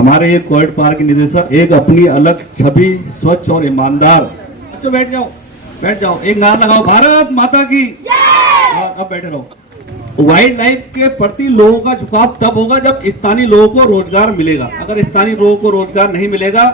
हमारे ये Covid park के निदेशक एक अपनी अलग छवि, स्वच्छ और ईमानदार। अच्छा बैठ जाओ, एक नारा लगाओ, भारत माता की जय। अब बैठे रहो। वाइल्ड लाइफ के प्रति लोगों का झुकाव तब होगा जब स्थानीय लोगों को रोजगार मिलेगा। अगर स्थानीय लोगों को रोजगार नहीं मिलेगा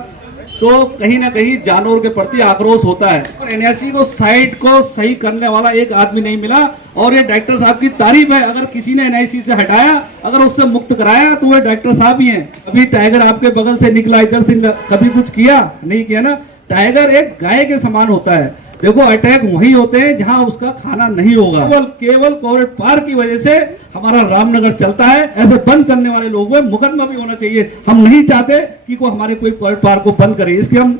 तो कहीं ना कहीं जानवरों के प्रति आक्रोश होता है। और एनआईसी को साइट को सही करने वाला एक आदमी नहीं मिला, और ये डॉक्टर साहब की तारीफ है। अगर किसी ने एनआईसी से हटाया, अगर उससे मुक्त कराया, तो वो डॉक्टर साहब ही हैं। अभी टाइगर आपके बगल से निकला, इधर से कभी कुछ किया नहीं किया ना। टाइगर एक गाय के समान होता है। देखो, अटैक वही होते हैं जहां उसका खाना नहीं होगा। केवल कोविड पार्क की वजह से हमारा रामनगर चलता है। ऐसे बंद करने वाले लोगों पर मुकदमा भी होना चाहिए। हम नहीं चाहते कि हमारे कोई कोविड पार्क को बंद करे। इसके हम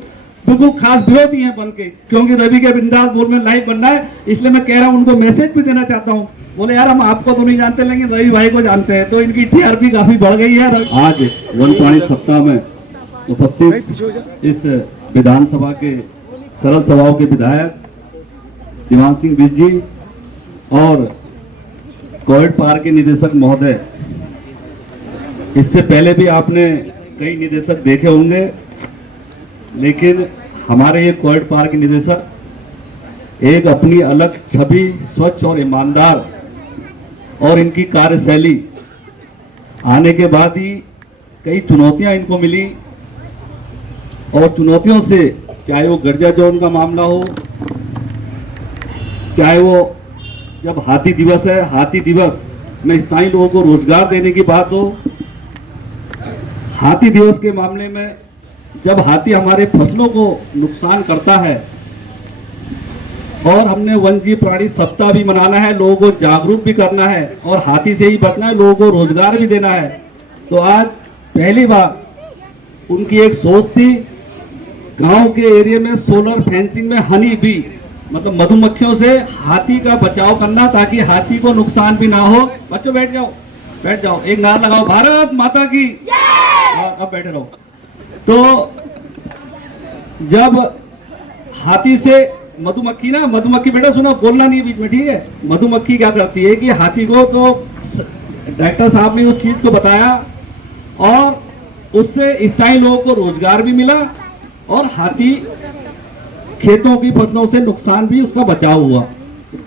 बिल्कुल खास विरोधी हैं बन के, क्योंकि रवि के बिंदास बोल में लाइव बनना है, इसलिए मैं कह रहा हूं, उनको मैसेज भी देना चाहता हूं। बोले यार हम आपको तो नहीं जानते, लेकिन रवि भाई को जानते हैं, तो इनकी टीआरपी काफी बढ़ गई है। आज वन्यप्राणी सप्ताह में उपस्थित इस विधानसभा के सरल स्वभाव के विधायक दीवान सिंह बिष्ट जी और कोविड पार्क के निदेशक महोदय, इससे पहले भी आपने कई निदेशक देखे होंगे, लेकिन हमारे ये कोविड पार्क के निदेशक एक अपनी अलग छवि, स्वच्छ और ईमानदार, और इनकी कार्यशैली आने के बाद ही कई चुनौतियां इनको मिली। और चुनौतियों से, चाहे वो गर्जा जोन का मामला हो, चाहे वो जब हाथी दिवस है, हाथी दिवस में स्थानीय लोगों को रोजगार देने की बात हो, हाथी दिवस के मामले में जब हाथी हमारे फसलों को नुकसान करता है, और हमने वन्य जीव प्राणी सप्ताह भी मनाना है, लोगों को जागरूक भी करना है, और हाथी से ही बचना है, लोगों को रोजगार भी देना है। तो आज पहली बार उनकी एक सोच थी, गांव के एरिया में सोलर फेंसिंग में हनी बी, मतलब मधुमक्खियों से हाथी का बचाव करना, ताकि हाथी को नुकसान भी ना हो। बच्चों बैठ जाओ, एक नारा लगाओ, भारत माता की जय। अब बैठे रहो। तो जब हाथी से मधुमक्खी बेटा सुनो, बोलना नहीं बीच में, ठीक है। मधुमक्खी क्या करती है कि हाथी को, तो डॉक्टर साहब ने उस चीज को बताया, और उससे स्थायी लोगों को रोजगार भी मिला, और हाथी खेतों की फसलों से नुकसान भी, उसका बचाव हुआ।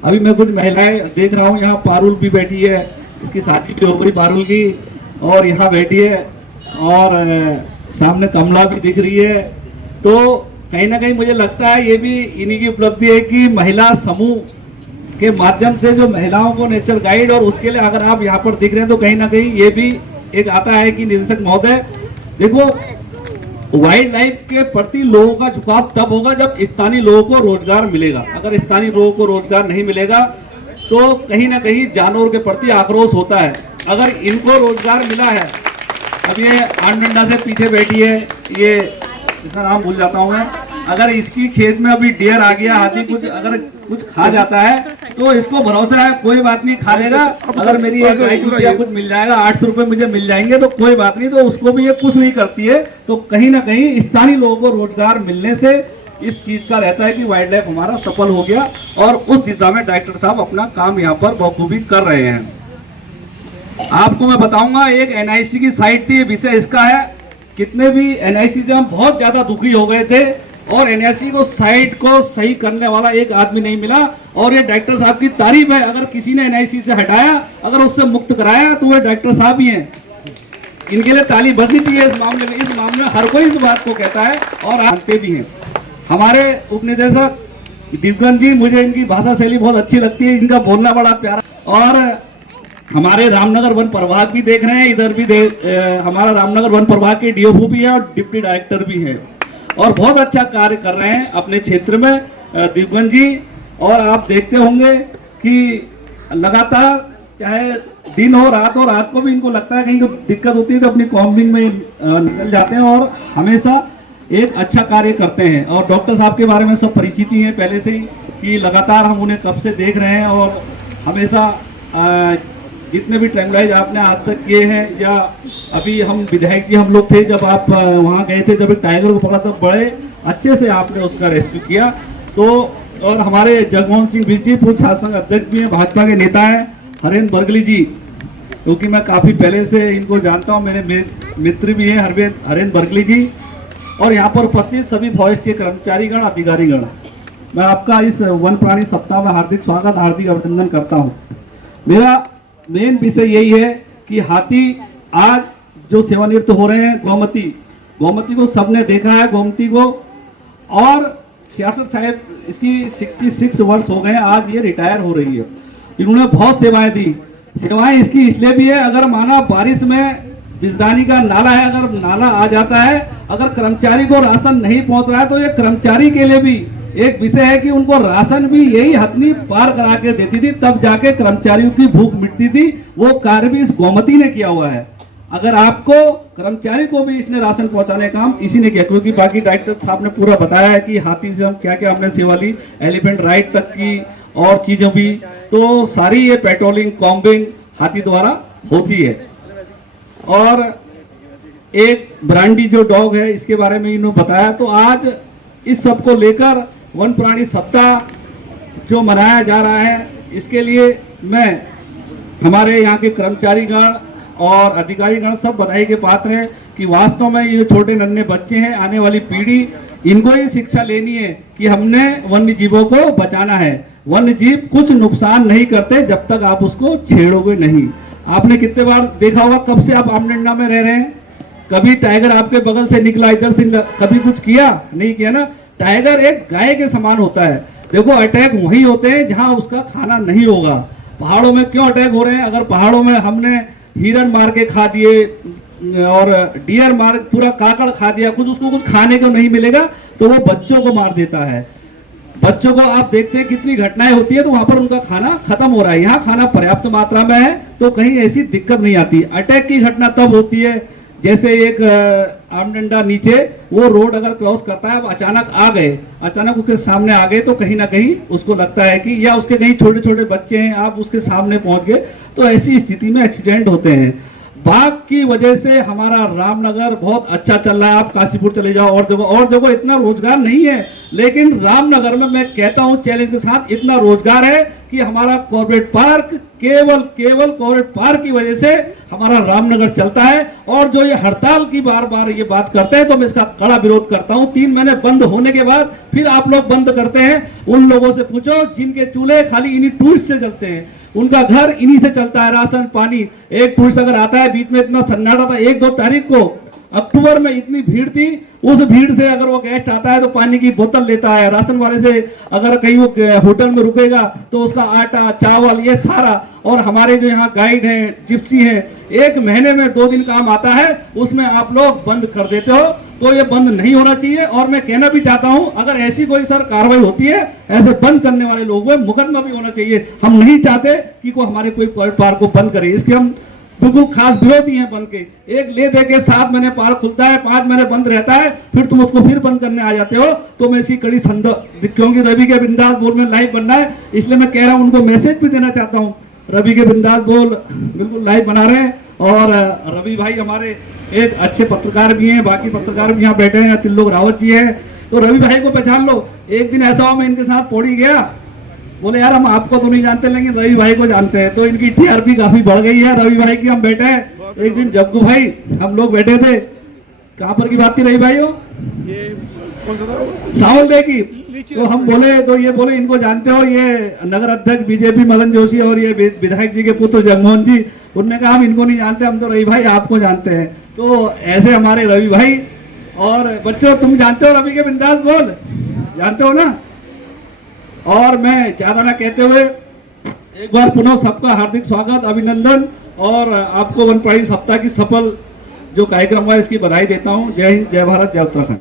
अभी मैं कुछ महिलाएं देख रहा हूँ, यहाँ पारुल भी बैठी है, इसकी शादी भी हो गई पारुल की, और यहाँ बैठी है, और सामने कमला भी दिख रही है। तो कहीं ना कहीं मुझे लगता है ये भी इन्हीं की उपलब्धि है कि महिला समूह के माध्यम से जो महिलाओं को नेचर गाइड, और उसके लिए अगर आप यहाँ पर दिख रहे हैं, तो कहीं ना कहीं ये भी एक आता है कि निदेशक महोदय, देखो, वाइल्ड लाइफ के प्रति लोगों का झुकाव तब होगा जब स्थानीय लोगों को रोजगार मिलेगा। अगर स्थानीय लोगों को रोजगार नहीं मिलेगा तो कहीं ना कहीं जानवरों के प्रति आक्रोश होता है। अगर इनको रोजगार मिला है, अब ये आनडंडा से पीछे बैठी है, ये इसका नाम भूल जाता हूँ मैं, अगर इसकी खेत में अभी डियर आ गया, हाथी कुछ खा जाता है, तो इसको भरोसा है कोई बात नहीं, खा लेगा। अगर मेरी एक गाय या कुछ मिल जाएगा, 800 रुपए मुझे मिल जाएंगे, तो कोई बात नहीं, तो उसको भी ये कुछ नहीं करती है। तो कहीं ना कहीं स्थानीय लोगों को रोजगार मिलने से इस चीज का रहता है कि वाइल्ड लाइफ हमारा सफल हो गया, और उस दिशा में डॉक्टर साहब अपना काम यहाँ पर बखूबी कर रहे हैं। आपको मैं बताऊंगा, एक एनआईसी की साइट थी, विषय इसका है, कितने भी एनआईसी से हम बहुत ज्यादा दुखी हो गए थे, और एनआईसी को साइट को सही करने वाला एक आदमी नहीं मिला, और ये डॉक्टर साहब की तारीफ है। अगर किसी ने एनआईसी से हटाया, अगर उससे मुक्त कराया, तो वो डॉक्टर साहब ही हैं। इनके लिए ताली बजनी चाहिए इस मामले में। इस मामले में हर कोई इस बात को कहता है, और मानते भी हैं। हमारे उप निदेशक दिवगंज जी, मुझे इनकी भाषा शैली बहुत अच्छी लगती है, इनका बोलना बड़ा प्यारा। और हमारे रामनगर वन प्रभाग भी देख रहे हैं, इधर भी हमारा रामनगर वन प्रभाग के डीएफओ भी है, और डिप्टी डायरेक्टर भी है, और बहुत अच्छा कार्य कर रहे हैं अपने क्षेत्र में दिवगंज जी। और आप देखते होंगे कि लगातार, चाहे दिन हो रात को भी इनको लगता है कहीं दिक्कत होती है, तो अपनी कॉम्बिंग में निकल जाते हैं, और हमेशा एक अच्छा कार्य करते हैं। और डॉक्टर साहब के बारे में सब परिचित ही हैं पहले से ही, कि लगातार हम उन्हें कब से देख रहे हैं, और हमेशा जितने भी ट्रैंगुलाइज आपने आज तक किए हैं, या अभी हम विधायक जी हम लोग थे, जब आप वहाँ गए थे, जब एक टाइगर को पकड़ा, तब बड़े अच्छे से आपने उसका रेस्क्यू किया। तो और हमारे जगमोहन सिंह बिष्ट जी पूर्व छात्र संघ अध्यक्ष भी हैं, भाजपा के नेता हैं, हरेंद्र बर्गली जी, क्योंकि मैं काफ़ी पहले से इनको जानता हूँ, मेरे मित्र भी हैं हरेंद्र बर्गली जी, और यहाँ पर उपस्थित सभी फॉरेस्ट के कर्मचारीगण अधिकारीगण, मैं आपका इस वन प्राणी सप्ताह में हार्दिक स्वागत हार्दिक अभिनंदन करता हूँ। मेरा मेन विषय यही है कि हाथी आज जो सेवानिवृत्त हो रहे हैं, गोमती को सबने देखा है, गोमती को, और 66 शायद इसकी 66 वर्ष हो गए, आज ये रिटायर हो रही है। इन्होंने बहुत सेवाएं दी। सेवाएं इसकी इसलिए भी है, अगर माना बारिश में बिजरानी का नाला है, अगर नाला आ जाता है, अगर कर्मचारी को राशन नहीं पहुंच रहा है, तो ये कर्मचारी के लिए भी एक विषय है कि उनको राशन भी यही हथनी पार करा के देती थी, तब जाके कर्मचारियों की भूख मिटती थी। वो कार्य भी इस गोमती ने किया हुआ है। अगर आपको कर्मचारी को भी इसने राशन पहुंचाने का काम इसी ने किया, क्योंकि बाकी डायरेक्टर साहब ने पूरा बताया है कि हाथी से हम क्या क्या हमने सेवा ली, एलिफेंट राइड तक की और चीजें भी, तो सारी ये पेट्रोलिंग कॉम्बिंग हाथी द्वारा होती है। और एक ब्रांडी जो डॉग है, इसके बारे में इन्होंने बताया। तो आज इस सब को लेकर वन प्राणी सप्ताह जो मनाया जा रहा है, इसके लिए मैं हमारे यहाँ के कर्मचारीगण और अधिकारीगण सब बधाई के पात्र हैं कि वास्तव में ये छोटे नन्हे बच्चे हैं, आने वाली पीढ़ी, इनको ही शिक्षा लेनी है कि हमने वन्य जीवों को बचाना है। वन्य जीव कुछ नुकसान नहीं करते जब तक आप उसको छेड़ोगे नहीं। आपने कितने बार देखा होगा, कब से आप आमडंडा में रह रहे हैं, कभी टाइगर आपके बगल से निकला, इधर से कभी कुछ किया नहीं किया ना। टाइगर एक गाय के समान होता है। देखो, अटैक वही होते हैं जहां उसका खाना नहीं होगा। पहाड़ों में क्यों अटैक हो रहे हैं? अगर पहाड़ों में हमने हिरन मार के खा दिए और डियर मार, पूरा काकड़ खा दिया, कुछ उसको कुछ खाने को नहीं मिलेगा, तो वो बच्चों को मार देता है। बच्चों को आप देखते हैं कितनी घटनाएं होती है, तो वहां पर उनका खाना खत्म हो रहा है। यहाँ खाना पर्याप्त मात्रा में है, तो कहीं ऐसी दिक्कत नहीं आती। अटैक की घटना तब होती है जैसे एक आमडंडा नीचे वो रोड अगर क्रॉस करता है, अचानक आ गए, अचानक उसके सामने आ गए, तो कहीं ना कहीं उसको लगता है कि, या उसके कहीं छोटे छोटे बच्चे हैं, आप उसके सामने पहुंच गए, तो ऐसी स्थिति में एक्सीडेंट होते हैं। बाघ की वजह से हमारा रामनगर बहुत अच्छा चल रहा है। आप काशीपुर चले जाओ, और जगह इतना रोजगार नहीं है, लेकिन रामनगर में मैं कहता हूं चैलेंज के साथ इतना रोजगार है कि हमारा कॉर्पोरेट पार्क, केवल कॉर्पोरेट पार्क की वजह से हमारा रामनगर चलता है। और जो ये हड़ताल की बार बार ये बात करते हैं, तो मैं इसका कड़ा विरोध करता हूं। 3 महीने बंद होने के बाद फिर आप लोग बंद करते हैं। उन लोगों से पूछो जिनके चूल्हे खाली इन्हीं टूरिस्ट से चलते हैं, उनका घर इन्हीं से चलता है, राशन पानी। एक टूरिस्ट अगर आता है, बीच में इतना सन्नाटा था, 1-2 तारीख को अक्टूबर में इतनी भीड़ थी, उस भीड़ से अगर वो गेस्ट आता है तो पानी की बोतल लेता है, राशन वाले से अगर कहीं वो होटल में रुकेगा तो उसका आटा चावल ये सारा। और हमारे जो यहाँ गाइड हैं, जिप्सी हैं, 1 महीने में 2 दिन काम आता है, उसमें आप लोग बंद कर देते हो। तो ये बंद नहीं होना चाहिए। और मैं कहना भी चाहता हूं, अगर ऐसी कोई सर कार्रवाई होती है, ऐसे बंद करने वाले लोगों में मुकदमा भी होना चाहिए। हम नहीं चाहते कि कोई हमारे कोई पार्क को बंद करे, इसके हम बिल्कुल खास विरोधी हैं बंद के। एक ले दे के 7 महीने पार्क खुलता है, 5 महीने बंद रहता है, फिर तुम उसको फिर बंद करने आ जाते हो। तो मैं इसकी कड़ी क्योंकि रवि के बिंदास बोल में लाइव बनना है, इसलिए मैं कह रहा हूं, उनको मैसेज भी देना चाहता हूं। रवि के बिंदास बोल बिल्कुल लाइव बना रहे हैं, और रवि भाई हमारे एक अच्छे पत्रकार भी हैं, बाकी पत्रकार भी यहाँ बैठे हैं, त्रिलोक रावत जी हैं, तो रवि भाई को पहचान लो। एक दिन ऐसा हुआ, मैं इनके साथ पौड़ी गया, बोले यार हम आपको तो नहीं जानते लेकिन रवि भाई को जानते हैं, तो इनकी टीआरपी काफी बढ़ गई है रवि भाई की। हम बैठे हैं एक दिन, जग्गू भाई हम लोग बैठे थे, कहाँ पर की बात थी रवि भाई? हो ये कौन सा था? सावलदे की। तो हम बोले, तो ये बोले इनको जानते हो, ये नगर अध्यक्ष बीजेपी मदन जोशी और ये विधायक जी के पुत्र जगमोहन जी। उन्होंने कहा हम इनको नहीं जानते, हम तो रवि भाई आपको जानते हैं। तो ऐसे हमारे रवि भाई। और बच्चों, तुम जानते हो रवि के बिंदास बोल, जानते हो ना? और मैं ज्यादा ना कहते हुए एक बार पुनः सबका हार्दिक स्वागत अभिनंदन, और आपको वन प्राणी सप्ताह की सफल जो कार्यक्रम हुआ इसकी बधाई देता हूं। जय हिंद, जय भारत, जय उत्तराखंड।